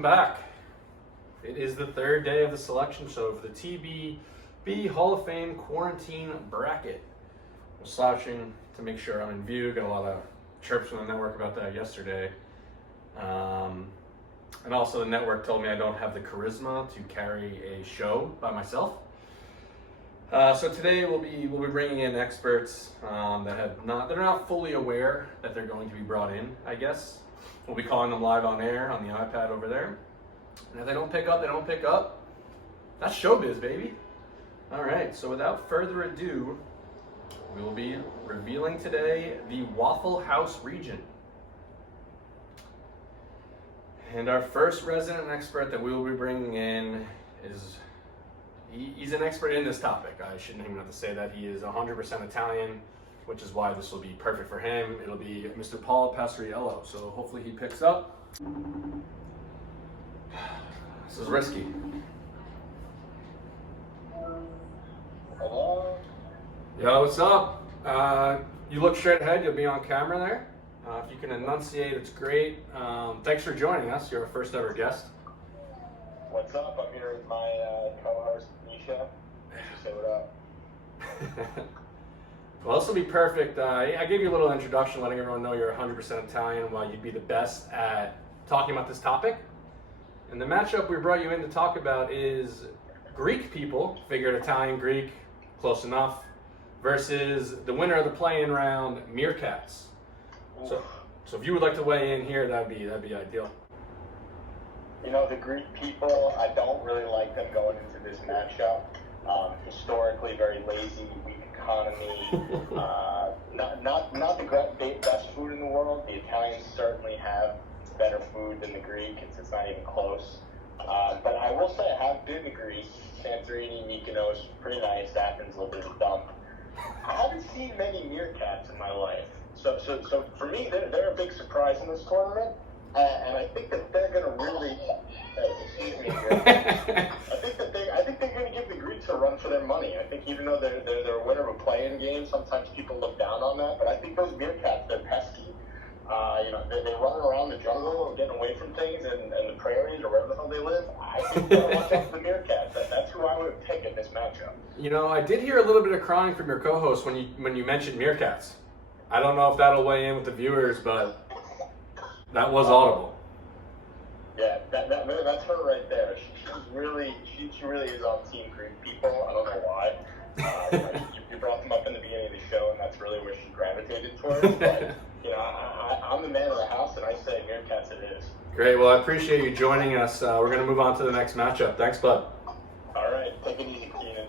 welcome back. It is the third day of the selection show for the TBB Hall of Fame quarantine bracket. I was slouching to make sure I'm in view. Got a lot of chirps from the network about that yesterday. And also the network told me I don't have the charisma to carry a show by myself. So today we'll be bringing in experts that are not fully aware that they're going to be brought in, I guess. We'll be calling them live on air on the iPad over there. And if they don't pick up, they don't pick up. That's showbiz, baby. All right, so without further ado, we will be revealing today the Waffle House region. And our first resident expert that we will be bringing in is, he's an expert in this topic. I shouldn't even have to say that. He is 100% Italian, which is why this will be perfect for him. It'll be Mr. Paul Pastoriello, so hopefully he picks up. This is risky. Hello? Yo, what's up? You look straight ahead, you'll be on camera there. If you can enunciate, it's great. Thanks for joining us. You're our first ever guest. What's up? I'm here with my co-host, Misha. Say what up. Well, this will be perfect. I gave you a little introduction, letting everyone know you're 100% Italian, why you'd be the best at talking about this topic. And the matchup we brought you in to talk about is Greek people, figured Italian, Greek, close enough, versus the winner of the play-in round, meerkats. So if you would like to weigh in here, that'd be ideal. You know, the Greek people, I don't really like them going into this matchup. Historically, very lazy, weak economy, not the best food in the world. The Italians certainly have better food than the Greek. It's not even close. But I will say I have been to Greece. Santorini, Mykonos, pretty nice. Athens, a little bit of a dump. I haven't seen many meerkats in my life. So for me, they're a big surprise in this tournament. And I think that they're going to really, excuse me, I think they're going to give the Greeks a run for their money. I think even though they're a winner of a play-in game, sometimes people look down on that. But I think those meerkats, they're pesky. They run around the jungle and getting away from things and the prairies or wherever the hell they live. I think they're going to watch out for the meerkats. That's who I would have taken this matchup. You know, I did hear a little bit of crying from your co-host when you mentioned meerkats. I don't know if that'll weigh in with the viewers, but that was audible. Yeah, that's her right there. She really is on Team Greek people. I don't know why. You brought them up in the beginning of the show, and that's really where she gravitated towards. But I'm the man of the house, and I say meerkats it is. Great. Well, I appreciate you joining us. We're going to move on to the next matchup. Thanks, bud. All right, take it easy, Keenan.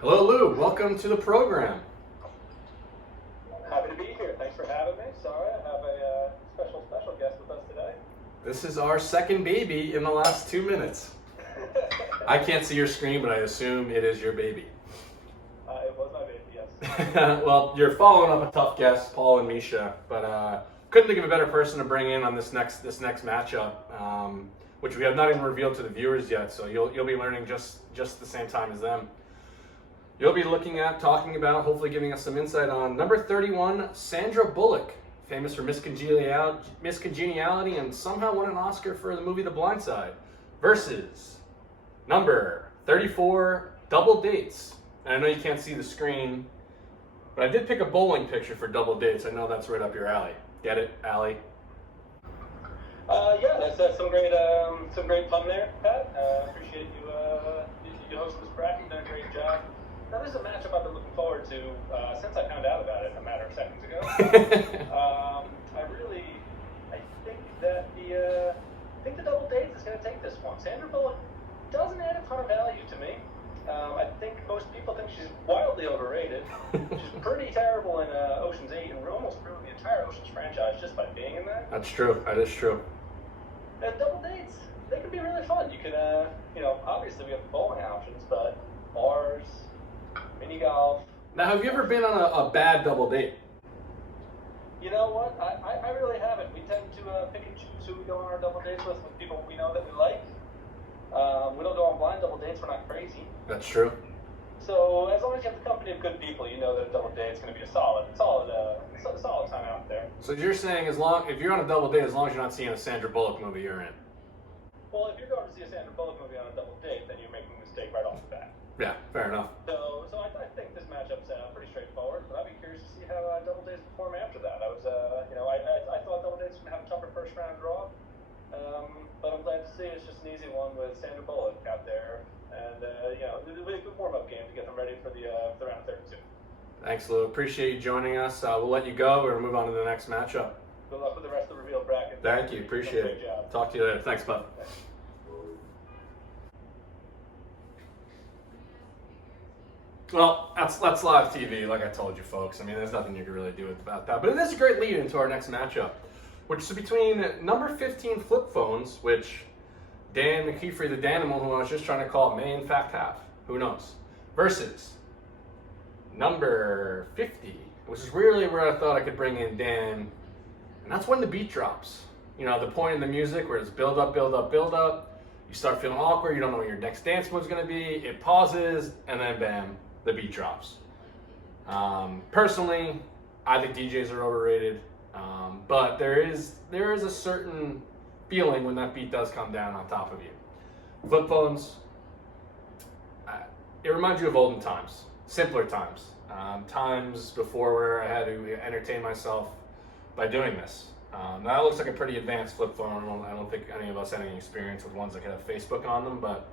Hello, Lou. Welcome to the program. Happy to be here. Thanks for having me. Sorry, I have a special guest with us today. This is our second baby in the last 2 minutes. I can't see your screen, but I assume it is your baby. It was my baby, yes. Well, you're following up a tough guest, Paul and Misha, but couldn't think of a better person to bring in on this next matchup, which we have not even revealed to the viewers yet. So you'll be learning just the same time as them. You'll be talking about, hopefully giving us some insight on number 31, Sandra Bullock, famous for Miss Congeniality, and somehow won an Oscar for the movie The Blind Side, versus number 34, Double Dates. And I know you can't see the screen, but I did pick a bowling picture for Double Dates. I know that's right up your alley. Get it, alley? Yeah, that's some great fun there, Pat. Appreciate you hosting this bracket. You've done a great job. Now, this is a matchup I've been looking forward to since I found out about it a matter of seconds ago. I think the Double Dates is going to take this one. Sandra Bullock doesn't add a ton of value to me. I think most people think she's wildly overrated. She's pretty terrible in Ocean's 8 and almost ruined the entire Ocean's franchise just by being in that. That's true. That is true. And Double Dates, they can be really fun. You can, obviously we have bowling options, but bars, mini golf. Now, have you ever been on a bad double date? You know what? I really haven't. We tend to pick and choose who we go on our double dates with people we know that we like. We don't go on blind double dates. We're not crazy. That's true. So as long as you have the company of good people, you know that a double date is going to be a solid time out there. So you're saying if you're on a double date, as long as you're not seeing a Sandra Bullock movie, you're in. Well, if you're going to see a Sandra Bullock movie on a double date, then you're making a mistake right off the bat. Yeah, fair enough. So I think this matchup's pretty straightforward, but I'd be curious to see how double dates perform after that. I thought double dates would have a tougher first round draw, but I'm glad to see it's just an easy one with Sandra Bullock out there, and it'll be a good warm up game to get them ready for the round of 32. Thanks, Lou. Appreciate you joining us. We'll let you go. We'll move on to the next matchup. Good luck with the rest of the revealed bracket. Thank you. Appreciate it. Job. Talk to you later. Thanks, bud. Well, that's live TV, like I told you folks. I mean, there's nothing you can really do about that. But it is a great lead into our next matchup, which is between number 15 Flip Phones, which Dan McKeefrey, the Danimal, who I was just trying to call, may in fact have. Who knows? Versus number 50, which is really where I thought I could bring in Dan, and that's when the beat drops. You know, the point in the music where it's build up, build up, build up. You start feeling awkward. You don't know what your next dance move's going to be. It pauses, and then bam, the beat drops. Personally, I think DJs are overrated, but there is a certain feeling when that beat does come down on top of you. Flip Phones, it reminds you of olden times, simpler times, times before where I had to entertain myself by doing this. Now that looks like a pretty advanced flip phone. I don't think any of us had any experience with ones that could have Facebook on them, but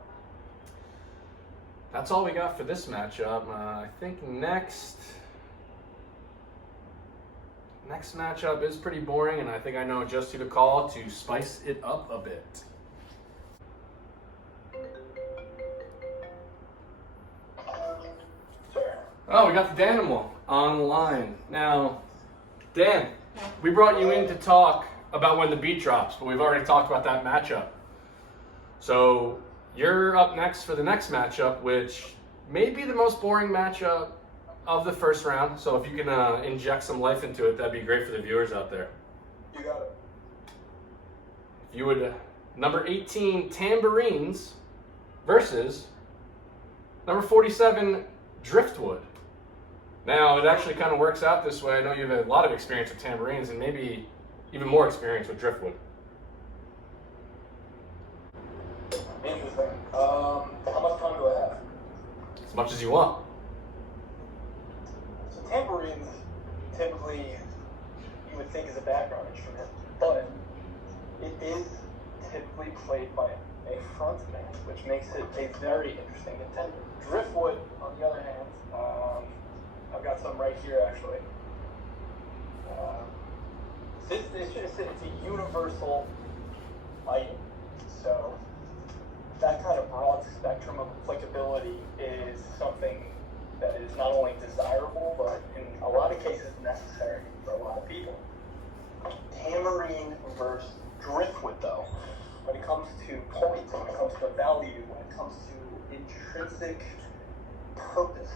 that's all we got for this matchup. I think next matchup is pretty boring, and I think I know just who to call to spice it up a bit. Oh, we got the Danimal on the line. Now, Dan, we brought you in to talk about when the beat drops, but we've already talked about that matchup. So you're up next for the next matchup, which may be the most boring matchup of the first round. So if you can inject some life into it, that'd be great for the viewers out there. You got it. If you would, number 18, Tambourines versus number 47, Driftwood. Now, it actually kind of works out this way. I know you have a lot of experience with tambourines and maybe even more experience with Driftwood. Interesting. How much time do I have? As much as you want. So tambourines, typically, you would think is a background instrument, but it is typically played by a frontman, which makes it a very interesting contender. Driftwood, on the other hand, I've got some right here actually. It's a universal item, so that kind of broad spectrum of applicability is something that is not only desirable, but in a lot of cases necessary for a lot of people. Tambourine versus Driftwood, though, when it comes to points, when it comes to value, when it comes to intrinsic purpose,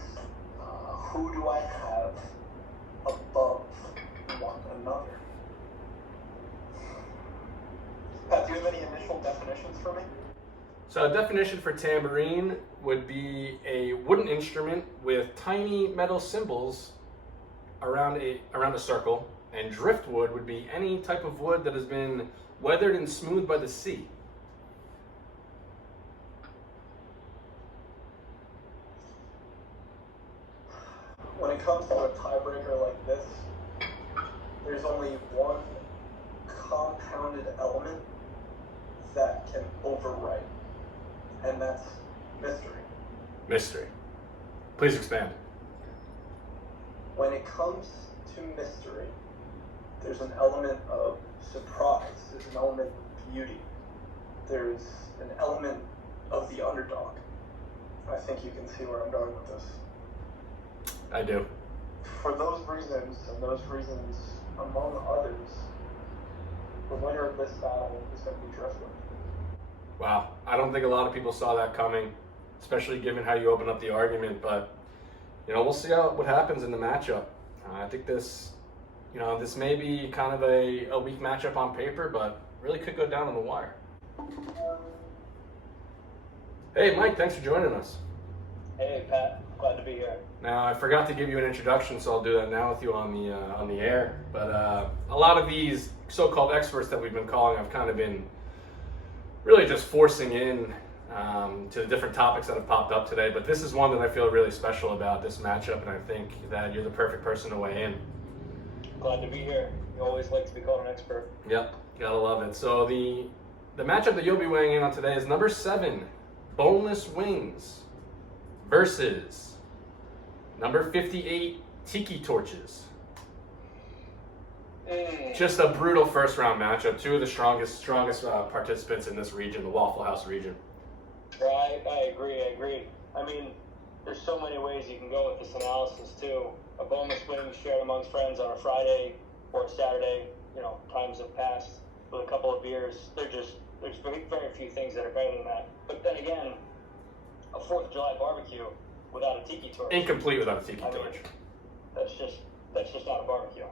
who do I have above one another? Pat, do you have any initial definitions for me? So a definition for tambourine would be a wooden instrument with tiny metal cymbals around a circle, and driftwood would be any type of wood that has been weathered and smoothed by the sea. When it comes to a tiebreaker like this, there's only one compounded element that can overwrite, and that's mystery. Mystery. Please expand. When it comes to mystery, there's an element of surprise, there's an element of beauty, there's an element of the underdog. I think you can see where I'm going with this. I do. For those reasons, and those reasons among others, the winner of this battle is going to be Driftwood. Wow. I don't think a lot of people saw that coming, especially given how you opened up the argument, but we'll see what happens in the matchup. I think this may be kind of a weak matchup on paper, but really could go down on the wire. Hey, Mike, thanks for joining us. Hey, Pat. Glad to be here. Now, I forgot to give you an introduction, so I'll do that now with you on the air. But a lot of these so-called experts that we've been calling, I've kind of been really just forcing in to the different topics that have popped up today. But this is one that I feel really special about, this matchup, and I think that you're the perfect person to weigh in. Glad to be here. You always like to be called an expert. Yep, gotta love it. So the matchup that you'll be weighing in on today is number 7, Boneless Wings, versus number 58, Tiki Torches. Just a brutal first round matchup. 2 of the strongest participants in this region, the Waffle House region. Right, I agree. I mean, there's so many ways you can go with this analysis too. A boneless wing shared amongst friends on a Friday or a Saturday, times have passed with a couple of beers. There's very, very few things that are better than that. But then again, a 4th of July barbecue without a tiki torch. Incomplete without a Tiki Torch. That's just not a barbecue.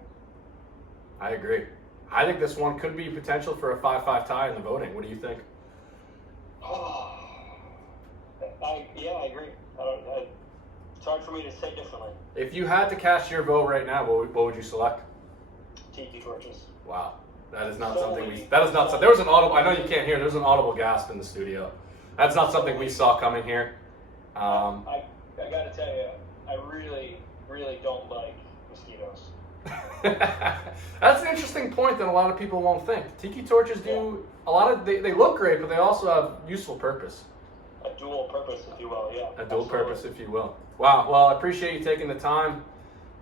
I agree. I think this one could be potential for a 5-5 tie in the voting. What do you think? I agree. It's hard for me to say differently. If you had to cast your vote right now, what would you select? Tiki torches. Wow, that is not something we. That is not. There was an audible. I know you can't hear. There's an audible gasp in the studio. That's not something we saw coming here. I gotta tell you, I really, really don't like mosquitoes. That's an interesting point that a lot of people won't think. Tiki torches do a lot of. They look great, but they also have useful purpose. A dual purpose, if you will. Yeah. A dual purpose, if you will. Wow. Well, I appreciate you taking the time.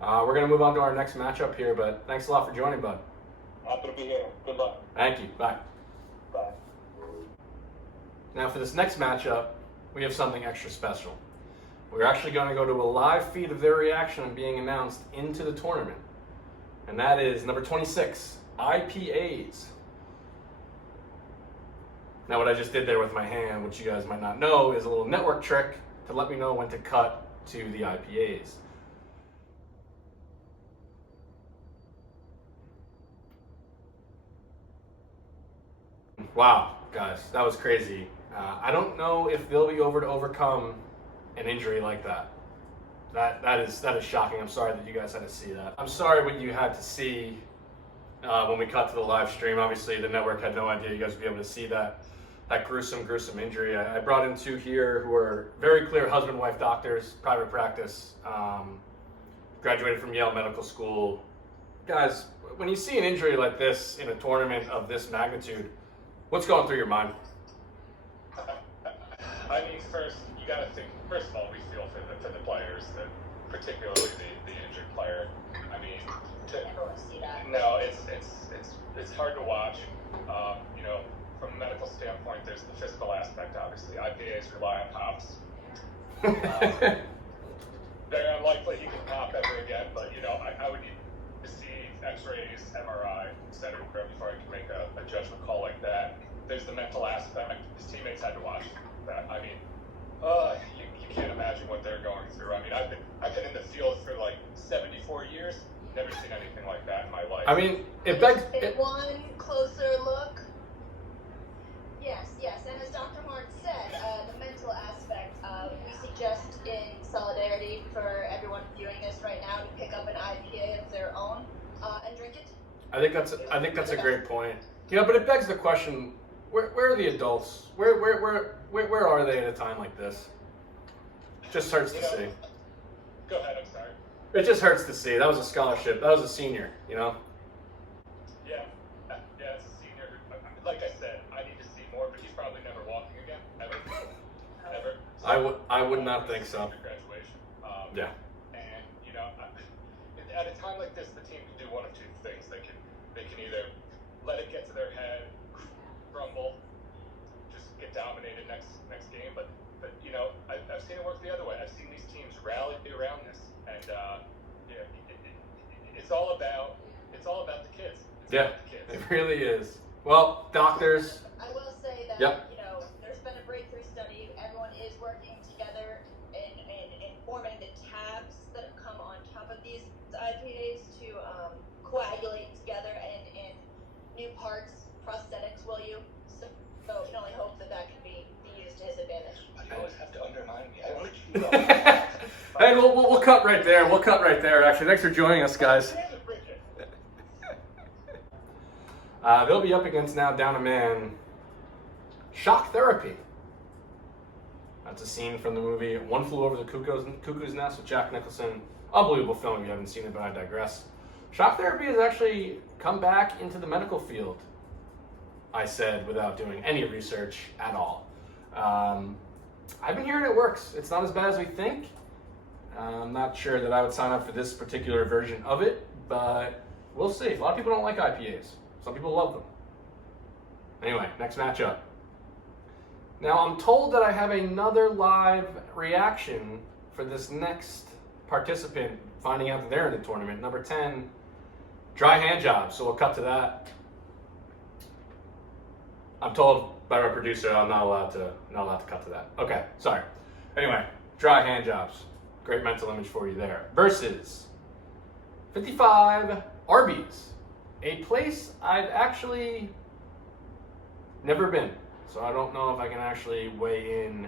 We're gonna move on to our next matchup here, but thanks a lot for joining, bud. Happy to be here. Good luck. Thank you. Bye. Bye. Now for this next matchup, we have something extra special. We're actually going to go to a live feed of their reaction being announced into the tournament. And that is number 26, IPAs. Now what I just did there with my hand, which you guys might not know, is a little network trick to let me know when to cut to the IPAs. Wow, guys, that was crazy. I don't know if they'll be able to overcome an injury like that. That is shocking. I'm sorry that you guys had to see that. I'm sorry what you had to see when we cut to the live stream. Obviously, the network had no idea you guys would be able to see that gruesome injury. I brought in 2 here who are very clear husband-wife doctors, private practice, graduated from Yale Medical School. Guys, when you see an injury like this in a tournament of this magnitude, what's going through your mind? I mean, first, you got to think, first of all, we feel for the players, particularly the injured player. I mean, no, it's hard to watch. From a medical standpoint, there's the physical aspect, obviously. IPAs rely on hops. Very unlikely he can pop ever again, but, I would need to see x-rays, MRI, etc. before I can make a judgment call like that. There's the mental aspect. His teammates had to watch that. I mean, you can't imagine what they're going through. I mean, I've been in the field for like 74 years. Never seen anything like that in my life. I mean, it begs. One closer look. Yes, and as Dr. Horn said, the mental aspect. We suggest in solidarity for everyone viewing this right now to pick up an IPA of their own and drink it. I think that's a great point. But it begs the question: where are the adults? Where are they at a time like this? Just hurts to see. Go ahead. I'm sorry. It just hurts to see. That was a scholarship. That was a senior. Yeah, it's a senior. Like I said, I need to see more, but he's probably never walking again, ever. I would not think so. Graduation. Yeah. And at a time like this, the team can do one of 2 things. They can either let it get to their head, crumble, just get dominated next game. But I've seen it work the other way. I've seen these teams rally around this, and it's all about the kids. Yeah, it really is. Well, doctors. I will say that Yep. there's been a breakthrough study. Everyone is working together in forming the tabs that have come on top of these IPAs to coagulate together in new parts, prosthetics. Will you? So we can only hope that can be used to his advantage. You always have to undermine me. I only And we'll cut right there. We'll cut right there. Actually, thanks for joining us, guys. They'll be up against now Down a Man. Shock Therapy. That's a scene from the movie One Flew Over the Cuckoo's Nest with Jack Nicholson. Unbelievable film if you haven't seen it, but I digress. Shock Therapy has actually come back into the medical field, I said without doing any research at all. I've been hearing it works. It's not as bad as we think. I'm not sure that I would sign up for this particular version of it, but we'll see. A lot of people don't like IPAs. Some people love them. Anyway, next matchup. Now, I'm told that I have another live reaction for this next participant, finding out that they're in the tournament. Number 10, dry hand job. So we'll cut to that. I'm told by our producer I'm not allowed to cut to that. Okay, sorry. Anyway, dry hand jobs. Great mental image for you there. Versus 55 Arby's, a place I've actually never been. So I don't know if I can actually weigh in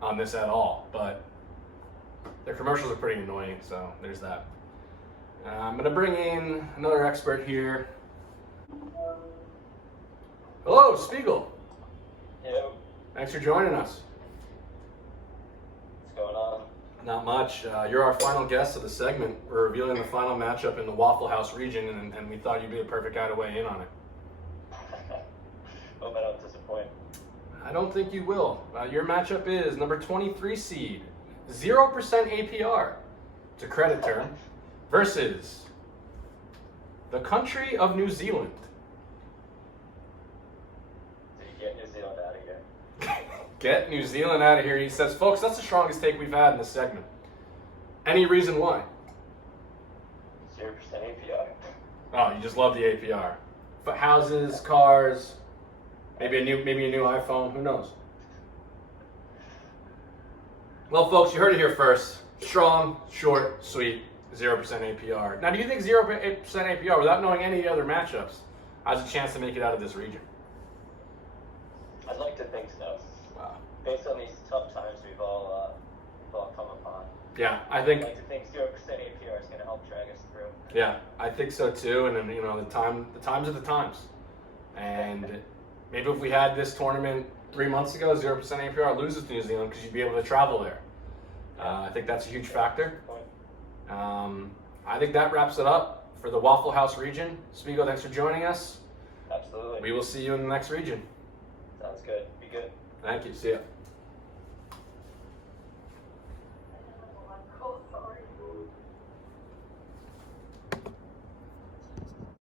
on this at all, but their commercials are pretty annoying, so there's that. I'm gonna bring in another expert here. Hello, Spiegel. Hello. Thanks for joining us. What's going on? Not much. You're our final guest of the segment. We're revealing the final matchup in the Waffle House region, and we thought you'd be the perfect guy to weigh in on it. Hope I don't disappoint. I don't think you will. Your matchup is number 23 seed, 0% APR. It's a credit term. Versus the country of New Zealand. Did you get New Zealand out of here? Get New Zealand out of here. He says, folks, that's the strongest take we've had in this segment. Any reason why? 0% APR. Oh, you just love the APR. But houses, cars, maybe a new iPhone, who knows? Well, folks, you heard it here first. Strong, short, sweet, 0% APR. Now, do you think 0% APR, without knowing any other matchups, has a chance to make it out of this region? I'd like to think so. Wow. Based on these tough times we've all come upon. Yeah, I I'd think. like to think 0% APR is going to help drag us through. Yeah, I think so too. And then the times are the times. And maybe if we had this tournament 3 months ago, 0% APR loses to New Zealand because you'd be able to travel there. I think that's a huge factor. I think that wraps it up for the Waffle House region. Spiegel, thanks for joining us. Absolutely. We will see you in the next region. Sounds good. Be good. Thank you. See ya.